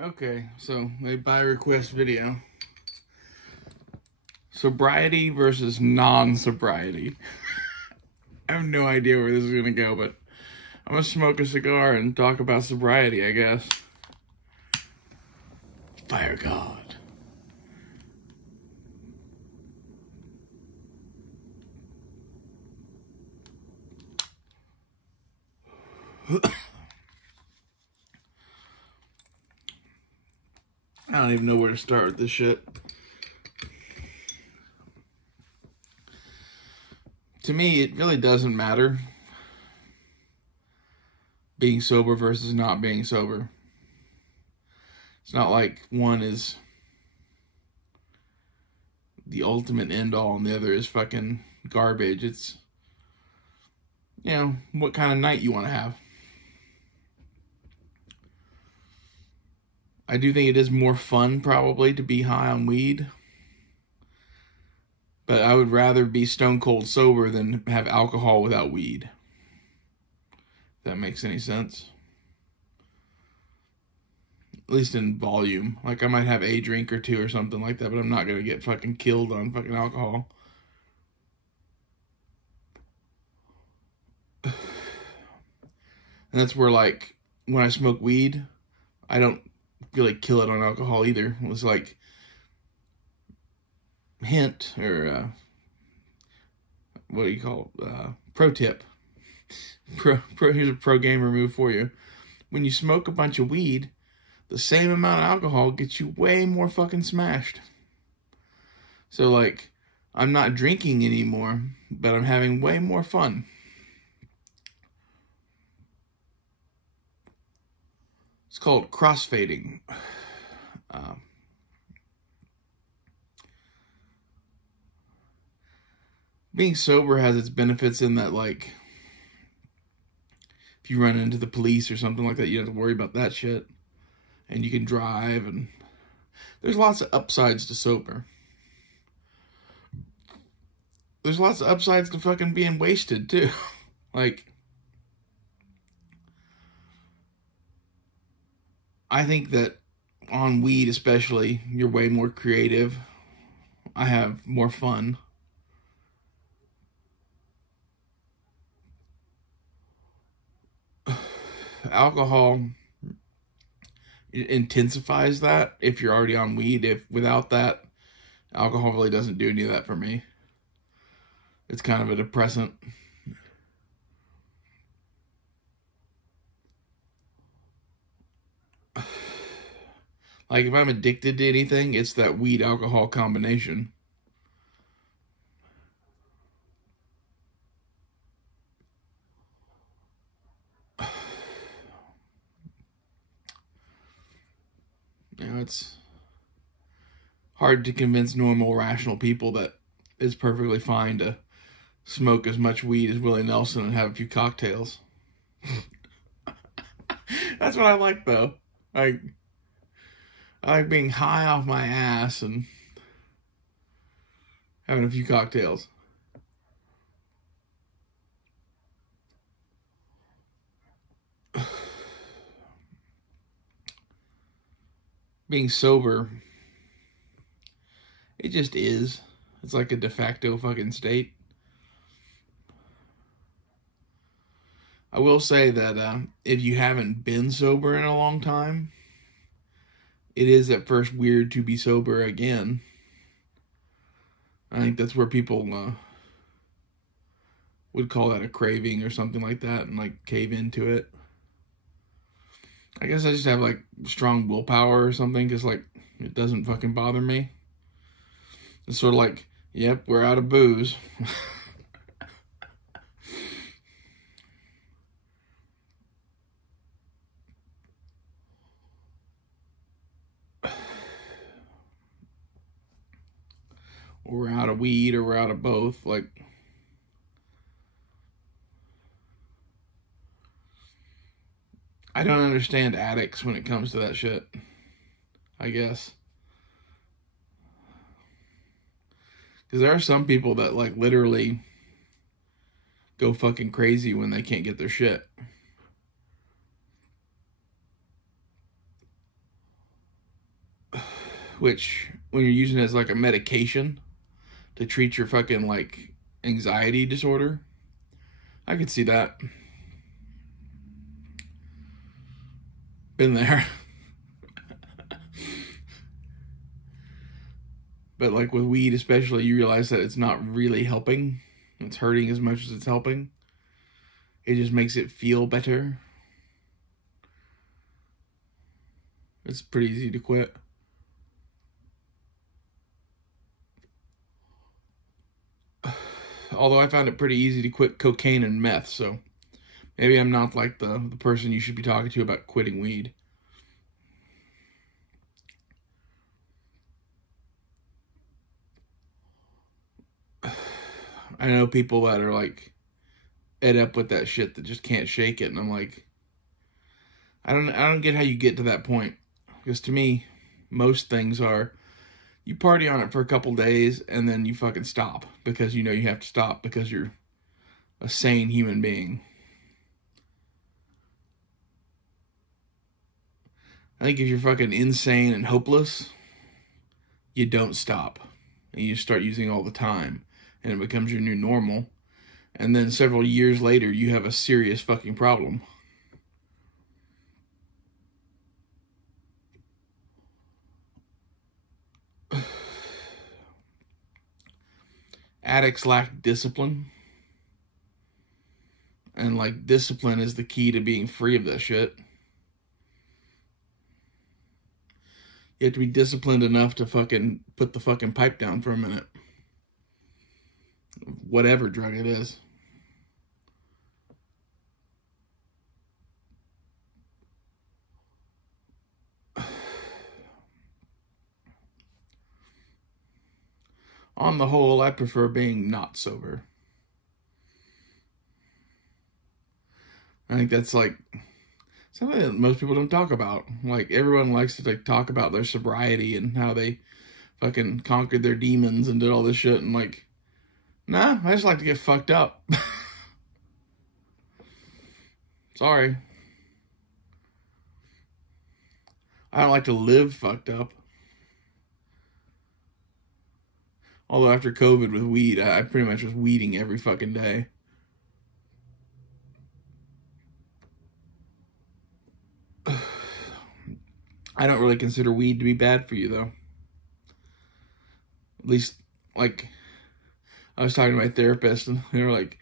Okay, so a by request video. Sobriety versus non-sobriety. I have no idea where this is gonna go, but I'm gonna smoke a cigar and talk about sobriety, I guess. Fire God. I don't even know where to start with this shit. To me, it really doesn't matter being sober versus not being sober. It's not like one is the ultimate end all and the other is fucking garbage. It's, you know, what kind of night you want to have. I do think it is more fun probably to be high on weed, but I would rather be stone cold sober than have alcohol without weed. If that makes any sense. At least in volume. Like I might have a drink or two or something like that, but I'm not gonna get fucking killed on fucking alcohol. And that's where, like, when I smoke weed, I don't really kill it on alcohol either. It was like, hint, or what do you call it? Pro tip. Here's a pro gamer move for you. When you smoke a bunch of weed, the same amount of alcohol gets you way more fucking smashed. So, like, I'm not drinking anymore, but I'm having way more fun. It's called crossfading. Being sober has its benefits in that, like, if you run into the police or something like that, you don't have to worry about that shit. And you can drive, and there's lots of upsides to sober. There's lots of upsides to fucking being wasted, too. Like, I think that on weed especially, you're way more creative. I have more fun. Alcohol, it intensifies that if you're already on weed. If without that, alcohol really doesn't do any of that for me. It's kind of a depressant. Like, if I'm addicted to anything, it's that weed-alcohol combination. You know, it's hard to convince normal, rational people that it's perfectly fine to smoke as much weed as Willie Nelson and have a few cocktails. That's what I like, though. Like, I like being high off my ass and having a few cocktails. Being sober, it just is. It's like a de facto fucking state. I will say that if you haven't been sober in a long time, it is at first weird to be sober again. I think that's where people would call that a craving or something like that and, like, cave into it. I guess I just have, like, strong willpower or something, because, like, it doesn't fucking bother me. It's sort of like, yep, we're out of booze. Or we're out of weed, or we're out of both. Like, I don't understand addicts when it comes to that shit, I guess. Because there are some people that, like, literally go fucking crazy when they can't get their shit. which when you're using it as like a medication to treat your fucking like anxiety disorder, I could see that. Been there. But like with weed especially, you realize that it's not really helping. It's hurting as much as it's helping. It just makes it feel better. It's pretty easy to quit. Although I found it pretty easy to quit cocaine and meth, so maybe I'm not like the person you should be talking to about quitting weed. I know people that are like ed up with that shit that just can't shake it, and I'm like, I don't get how you get to that point. Because to me, most things are, you party on it for a couple days and then you fucking stop because you know you have to stop because you're a sane human being. I think if you're fucking insane and hopeless, you don't stop. And you start using all the time. And it becomes your new normal. And then several years later, you have a serious fucking problem. Addicts lack discipline. And like, discipline is the key to being free of that shit. You have to be disciplined enough to fucking put the fucking pipe down for a minute. Whatever drug it is. On the whole, I prefer being not sober. I think that's like something that most people don't talk about. Like, everyone likes to like talk about their sobriety and how they fucking conquered their demons and did all this shit. And like, nah, I just like to get fucked up. Sorry. I don't like to live fucked up. Although after COVID with weed, I pretty much was weeding every fucking day. I don't really consider weed to be bad for you, though. At least, like, I was talking to my therapist, and they were like,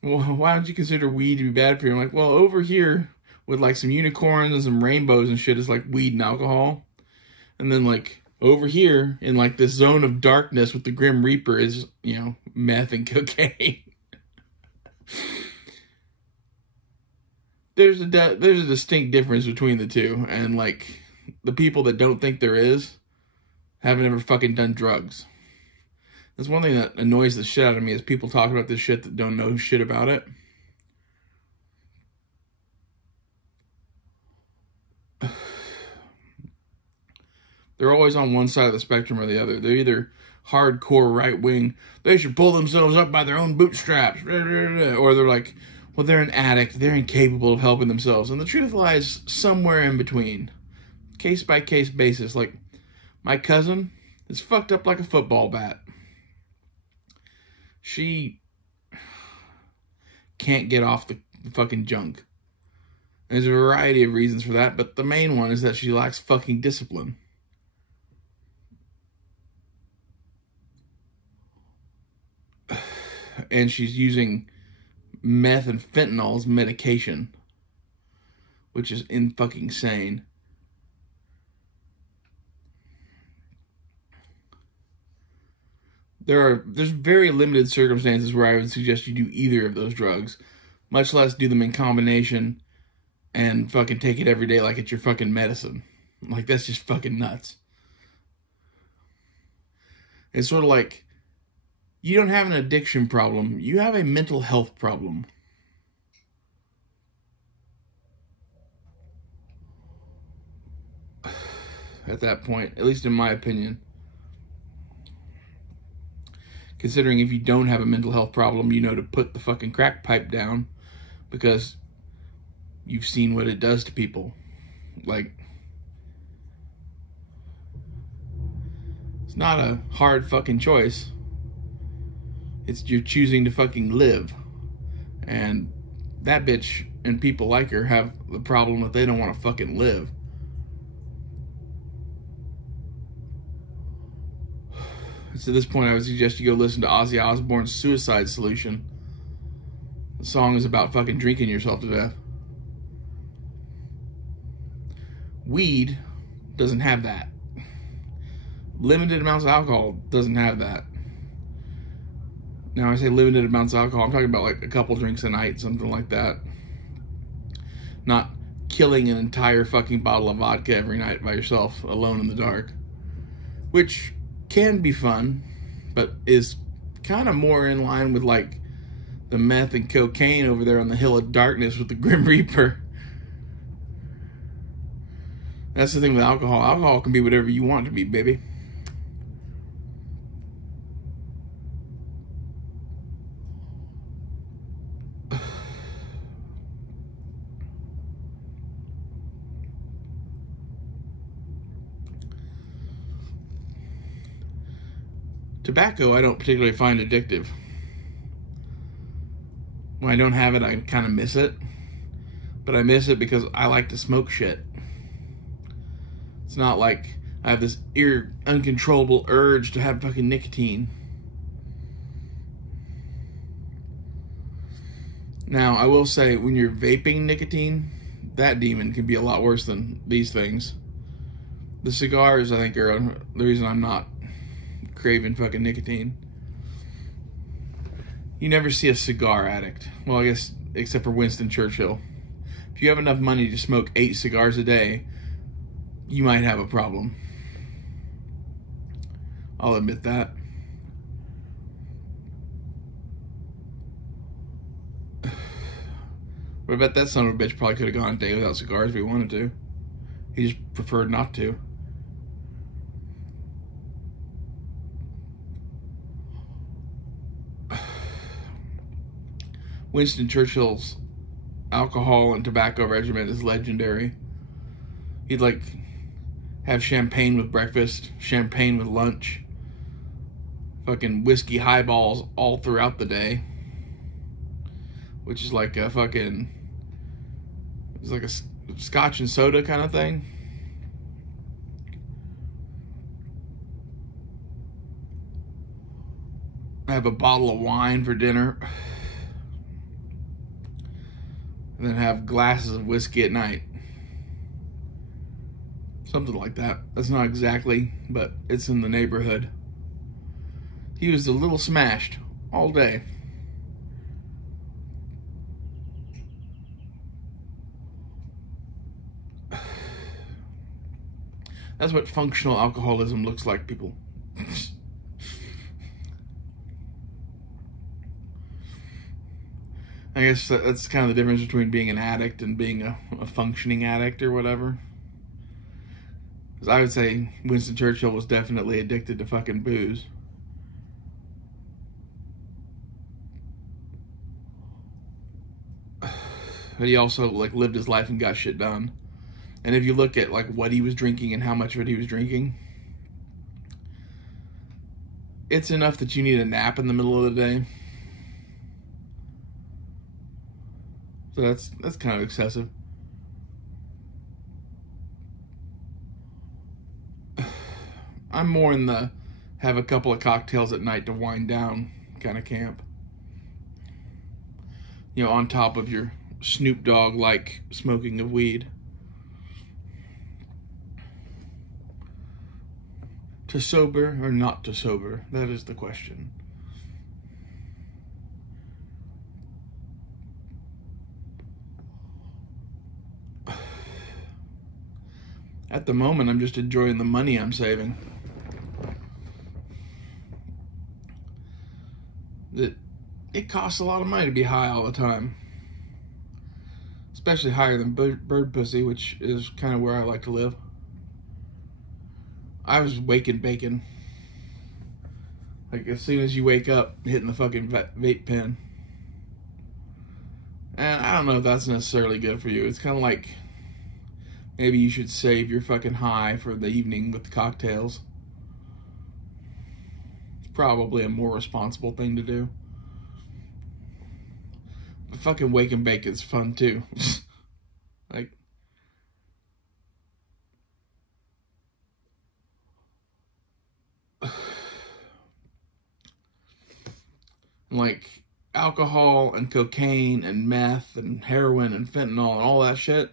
well, why don't you consider weed to be bad for you? I'm like, well, over here, with, like, some unicorns and some rainbows and shit, is, like, weed and alcohol. And then, like, over here, in, like, this zone of darkness with the Grim Reaper is, you know, meth and cocaine. There's a distinct difference between the two, and like, the people that don't think there is haven't ever fucking done drugs. That's one thing that annoys the shit out of me, is people talking about this shit that don't know shit about it. They're always on one side of the spectrum or the other. They're either hardcore right wing, they should pull themselves up by their own bootstraps, or they're like, well, they're an addict, they're incapable of helping themselves. And the truth lies somewhere in between. Case by case basis. Like, my cousin is fucked up like a football bat. She can't get off the fucking junk. There's a variety of reasons for that, but the main one is that she lacks fucking discipline. And she's using meth and fentanyl as medication, which is fucking insane. There's very limited circumstances where I would suggest you do either of those drugs, much less do them in combination and fucking take it every day like it's your fucking medicine. Like, that's just fucking nuts. It's sort of like, you don't have an addiction problem, you have a mental health problem. At that point, at least in my opinion. Considering if you don't have a mental health problem, you know to put the fucking crack pipe down, because you've seen what it does to people. Like, not a hard fucking choice. It's you're choosing to fucking live. And that bitch and people like her have the problem that they don't want to fucking live. So at this point, I would suggest you go listen to Ozzy Osbourne's Suicide Solution. The song is about fucking drinking yourself to death. Weed doesn't have that. Limited amounts of alcohol doesn't have that. Now, I say limited amounts of alcohol, I'm talking about like a couple drinks a night, something like that. Not killing an entire fucking bottle of vodka every night by yourself, alone in the dark. Which can be fun, but is kind of more in line with like the meth and cocaine over there on the Hill of Darkness with the Grim Reaper. That's the thing with alcohol. Alcohol can be whatever you want it to be, baby. Tobacco, I don't particularly find addictive. When I don't have it, I kind of miss it. But I miss it because I like to smoke shit. It's not like I have this uncontrollable urge to have fucking nicotine. Now, I will say, when you're vaping nicotine, that demon can be a lot worse than these things. The cigars, I think, are the reason I'm not craving fucking nicotine. You never see a cigar addict. Well, I guess, except for Winston Churchill. If you have enough money to smoke 8 cigars a day, you might have a problem. I'll admit that. But I bet that son of a bitch probably could have gone a day without cigars if he wanted to. He just preferred not to. Winston Churchill's alcohol and tobacco regimen is legendary. He'd like have champagne with breakfast, champagne with lunch, fucking whiskey highballs all throughout the day, which is like a fucking, it's like a scotch and soda kind of thing. I have a bottle of wine for dinner. And then have glasses of whiskey at night. Something like that. That's not exactly, but it's in the neighborhood. He was a little smashed all day. That's what functional alcoholism looks like, people. I guess that's kind of the difference between being an addict and being a functioning addict or whatever. Because I would say Winston Churchill was definitely addicted to fucking booze. But he also like lived his life and got shit done. And if you look at like what he was drinking and how much of it he was drinking, it's enough that you need a nap in the middle of the day. So that's kind of excessive. I'm more in the have a couple of cocktails at night to wind down kind of camp. You know, on top of your Snoop Dogg-like smoking of weed. To sober or not to sober? That is the question. At the moment, I'm just enjoying the money I'm saving. It costs a lot of money to be high all the time. Especially higher than bird pussy, which is kind of where I like to live. I was waking bacon. Like, as soon as you wake up, hitting the fucking vape pen. And I don't know if that's necessarily good for you. It's kind of like, maybe you should save your fucking high for the evening with the cocktails. probably a more responsible thing to do. But fucking wake and bake is fun too. Like, like alcohol and cocaine and meth and heroin and fentanyl and all that shit,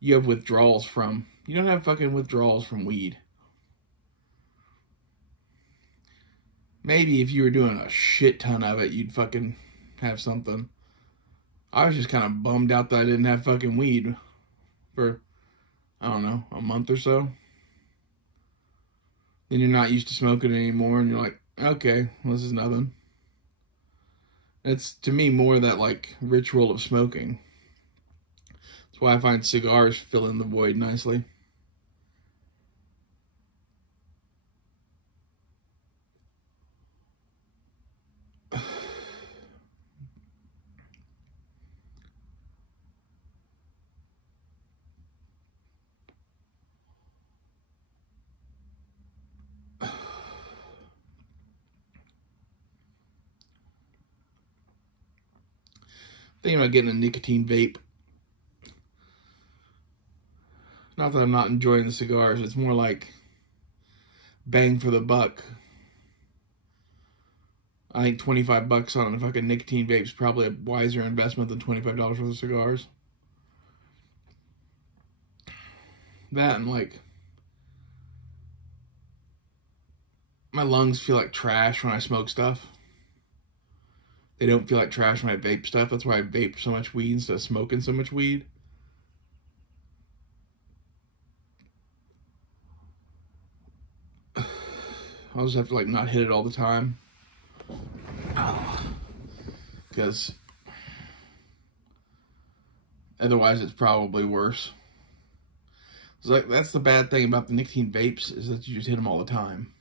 you have withdrawals from. You don't have fucking withdrawals from weed. Maybe if you were doing a shit ton of it, you'd fucking have something. I was just kind of bummed out that I didn't have fucking weed for, I don't know, a month or so. Then you're not used to smoking anymore, and you're like, okay, well, this is nothing. It's, to me, more that, like, ritual of smoking. That's why I find cigars fill in the void nicely. Thinking about getting a nicotine vape. Not that I'm not enjoying the cigars, it's more like bang for the buck. I think $25 on a fucking nicotine vape is probably a wiser investment than $25 worth of cigars. That and like, my lungs feel like trash when I smoke stuff. They don't feel like trash when I vape stuff. That's why I vape so much weed instead of smoking so much weed. I'll just have to like not hit it all the time. Because otherwise it's probably worse. It's like, that's the bad thing about the nicotine vapes, is that you just hit them all the time.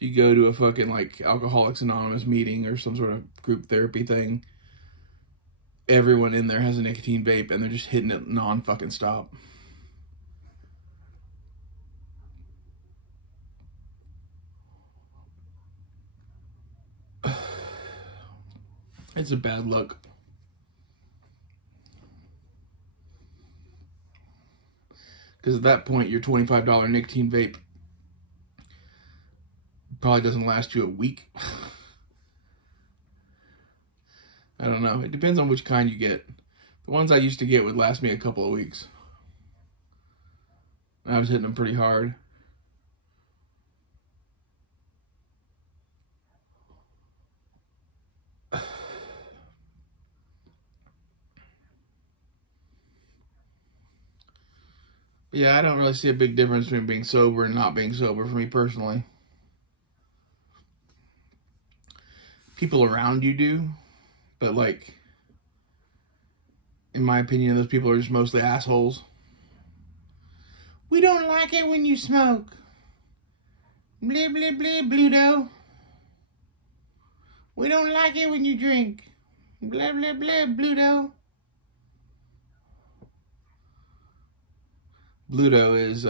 You go to a fucking like Alcoholics Anonymous meeting or some sort of group therapy thing, everyone in there has a nicotine vape and they're just hitting it non-fucking stop. It's a bad look. Because at that point, your $25 nicotine vape probably doesn't last you a week. I don't know. It depends on which kind you get. The ones I used to get would last me a couple of weeks. I was hitting them pretty hard. Yeah, I don't really see a big difference between being sober and not being sober for me personally. People around you do, but like, in my opinion, those people are just mostly assholes. We don't like it when you smoke. Blah, blah, blah, Bluto. We don't like it when you drink. Blah, blah, blah, Bluto. Bluto is,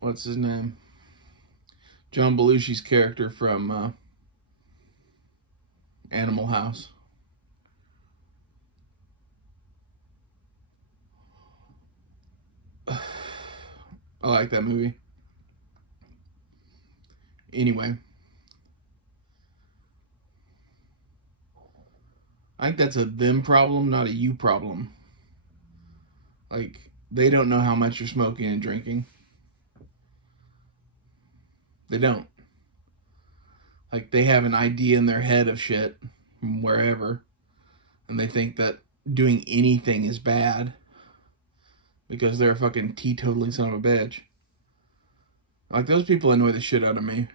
what's his name? John Belushi's character from Animal House. I like that movie. Anyway, I think that's a them problem, not a you problem. Like, they don't know how much you're smoking and drinking. They don't. Like, they have an idea in their head of shit from wherever, and they think that doing anything is bad because they're a fucking teetotaling son of a bitch. Like, those people annoy the shit out of me.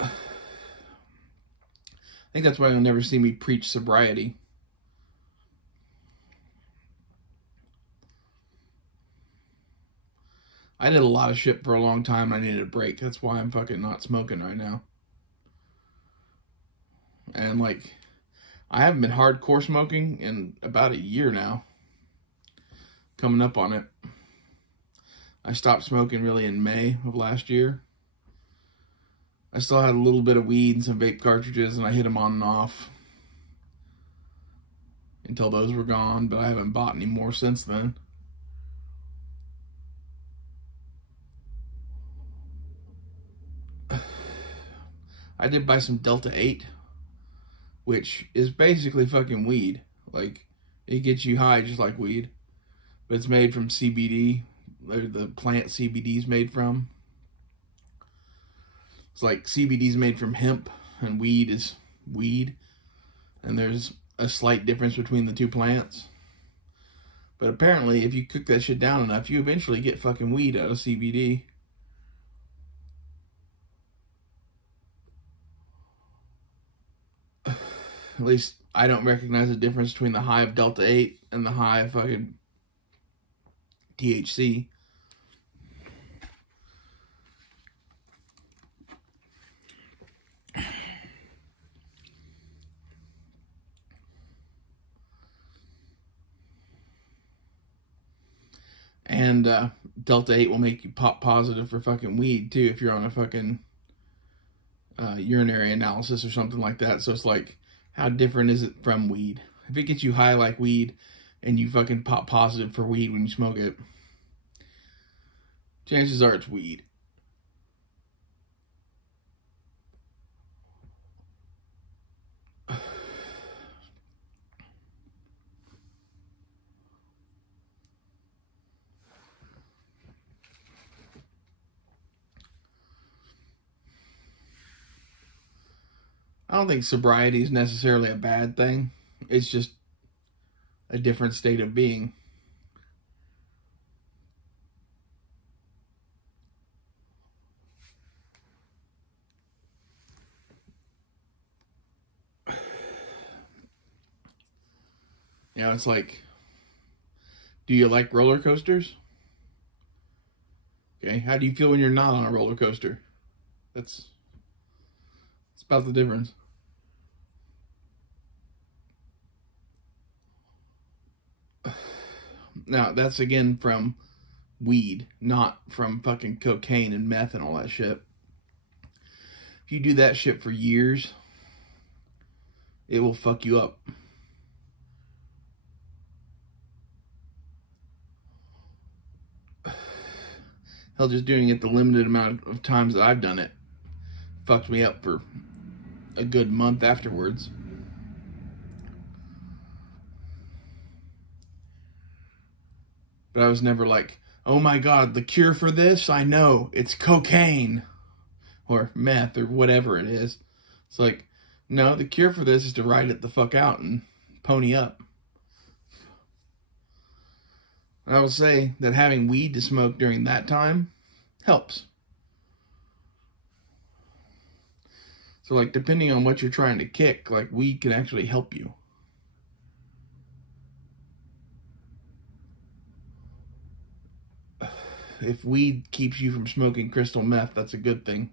I think that's why you'll never see me preach sobriety. I did a lot of shit for a long time and I needed a break. That's why I'm fucking not smoking right now. And like, I haven't been hardcore smoking in about a year now. Coming up on it. I stopped smoking really in May of last year. I still had a little bit of weed and some vape cartridges, and I hit them on and off until those were gone, but I haven't bought any more since then. I did buy some Delta 8, which is basically fucking weed. Like, it gets you high just like weed, but it's made from CBD, the plant CBD is made from. It's like CBD is made from hemp, and weed is weed, and there's a slight difference between the two plants. But apparently, if you cook that shit down enough, you eventually get fucking weed out of CBD. At least I don't recognize the difference between the high of Delta 8 and the high of fucking THC. And Delta 8 will make you pop positive for fucking weed too if you're on a fucking urinary analysis or something like that. So it's like, how different is it from weed? If it gets you high like weed and you fucking pop positive for weed when you smoke it, chances are it's weed. I don't think sobriety is necessarily a bad thing. It's just a different state of being. You know, it's like, do you like roller coasters? Okay, how do you feel when you're not on a roller coaster? It's about the difference. Now, that's again from weed, not from fucking cocaine and meth and all that shit. If you do that shit for years, it will fuck you up. Hell, just doing it the limited amount of times that I've done it fucked me up for a good month afterwards. But I was never like, oh my God, the cure for this? I know, it's cocaine. Or meth, or whatever it is. It's like, no, the cure for this is to ride it the fuck out and pony up. I will say that having weed to smoke during that time helps. So, like, depending on what you're trying to kick, like, weed can actually help you. If weed keeps you from smoking crystal meth, that's a good thing.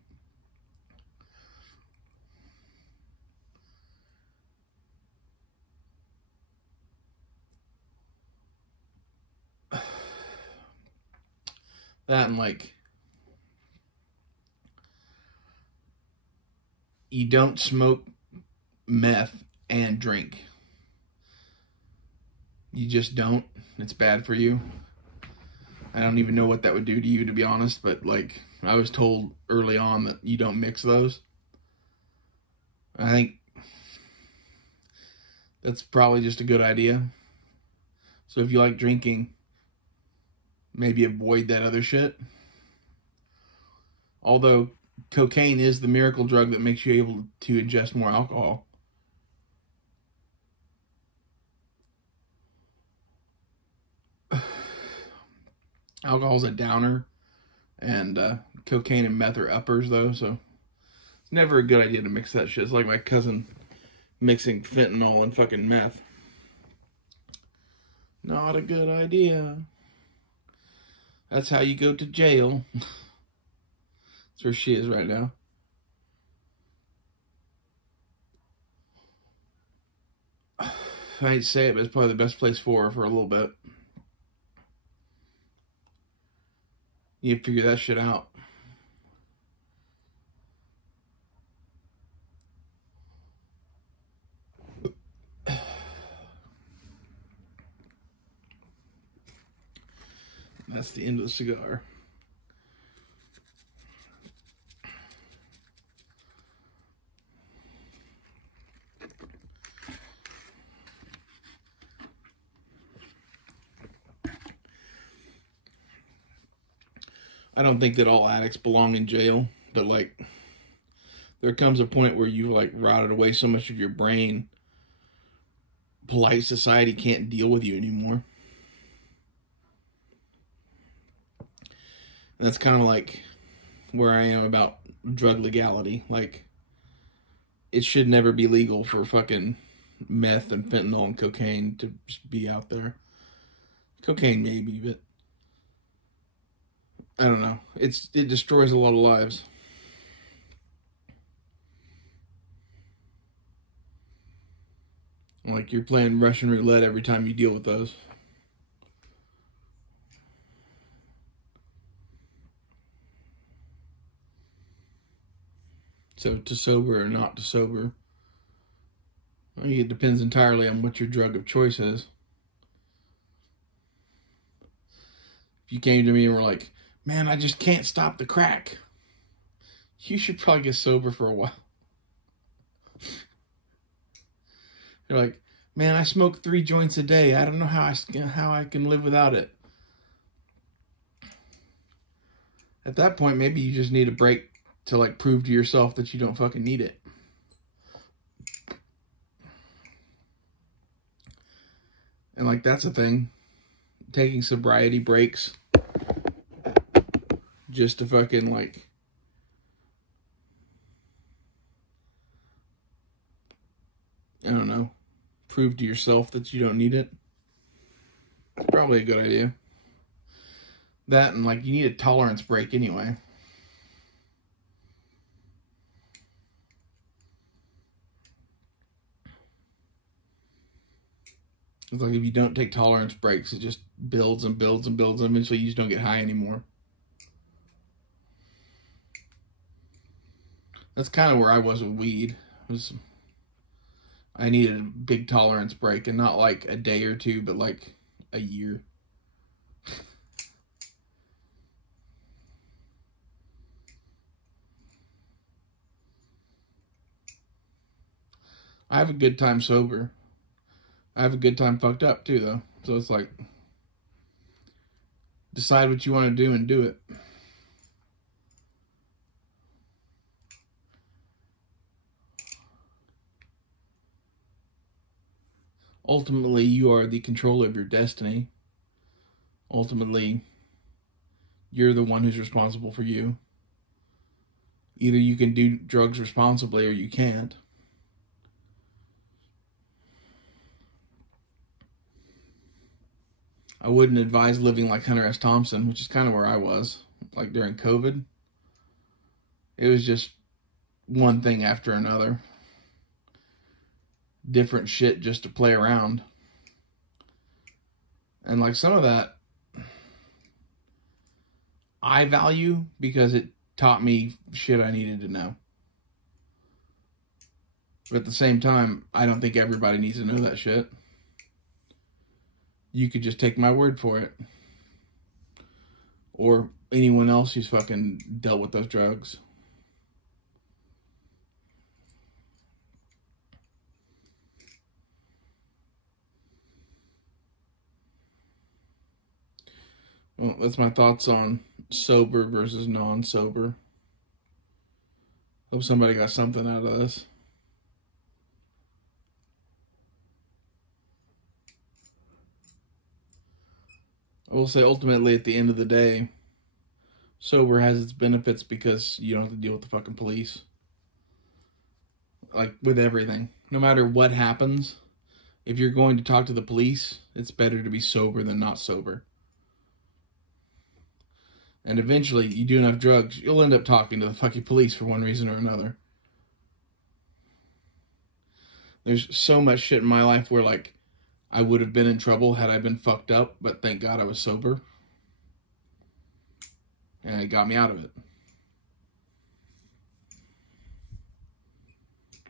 That and, like, you don't smoke meth and drink. You just don't. It's bad for you. I don't even know what that would do to you, to be honest, but, like, I was told early on that you don't mix those. I think that's probably just a good idea. So if you like drinking, maybe avoid that other shit. Although cocaine is the miracle drug that makes you able to ingest more alcohol. Alcohol's a downer, and cocaine and meth are uppers, though, so it's never a good idea to mix that shit. It's like my cousin mixing fentanyl and fucking meth. Not a good idea. That's how you go to jail. That's where she is right now. I hate to say it, but it's probably the best place for her for a little bit. You figure that shit out. That's the end of the cigar. I don't think that all addicts belong in jail, but like there comes a point where you've like rotted away so much of your brain, polite society can't deal with you anymore. And that's kind of like where I am about drug legality. Like, it should never be legal for fucking meth and fentanyl and cocaine to just be out there. Cocaine maybe, but I don't know. It destroys a lot of lives. Like, you're playing Russian roulette every time you deal with those. So to sober or not to sober, I think it depends entirely on what your drug of choice is. If you came to me and were like, man, I just can't stop the crack, you should probably get sober for a while. You're like, man, I smoke 3 joints a day. I don't know how I can live without it. At that point, maybe you just need a break to like prove to yourself that you don't fucking need it. And like, that's a thing. Taking sobriety breaks just to fucking like I don't know, prove to yourself that you don't need it. Probably a good idea. That and like, you need a tolerance break anyway. It's like, if you don't take tolerance breaks, it just builds and builds and builds, and eventually you just don't get high anymore. That's kind of where I was with weed. I needed a big tolerance break, and not like a day or two, but like a year. I have a good time sober. I have a good time fucked up too, though. So it's like, decide what you want to do and do it. Ultimately, you are the controller of your destiny. Ultimately, you're the one who's responsible for you. Either you can do drugs responsibly or you can't. I wouldn't advise living like Hunter S. Thompson, which is kind of where I was, like during COVID. It was just one thing after another. Different shit just to play around. And like, some of that I value because it taught me shit I needed to know. But at the same time, I don't think everybody needs to know that shit. You could just take my word for it. Or anyone else who's fucking dealt with those drugs. Well, that's my thoughts on sober versus non-sober. Hope somebody got something out of this. I will say, ultimately, at the end of the day, sober has its benefits because you don't have to deal with the fucking police. Like, with everything. No matter what happens, if you're going to talk to the police, it's better to be sober than not sober. And eventually, you do enough drugs, you'll end up talking to the fucking police for one reason or another. There's so much shit in my life where, like, I would have been in trouble had I been fucked up, but thank God I was sober. And it got me out of it.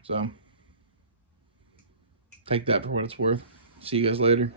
So, take that for what it's worth. See you guys later.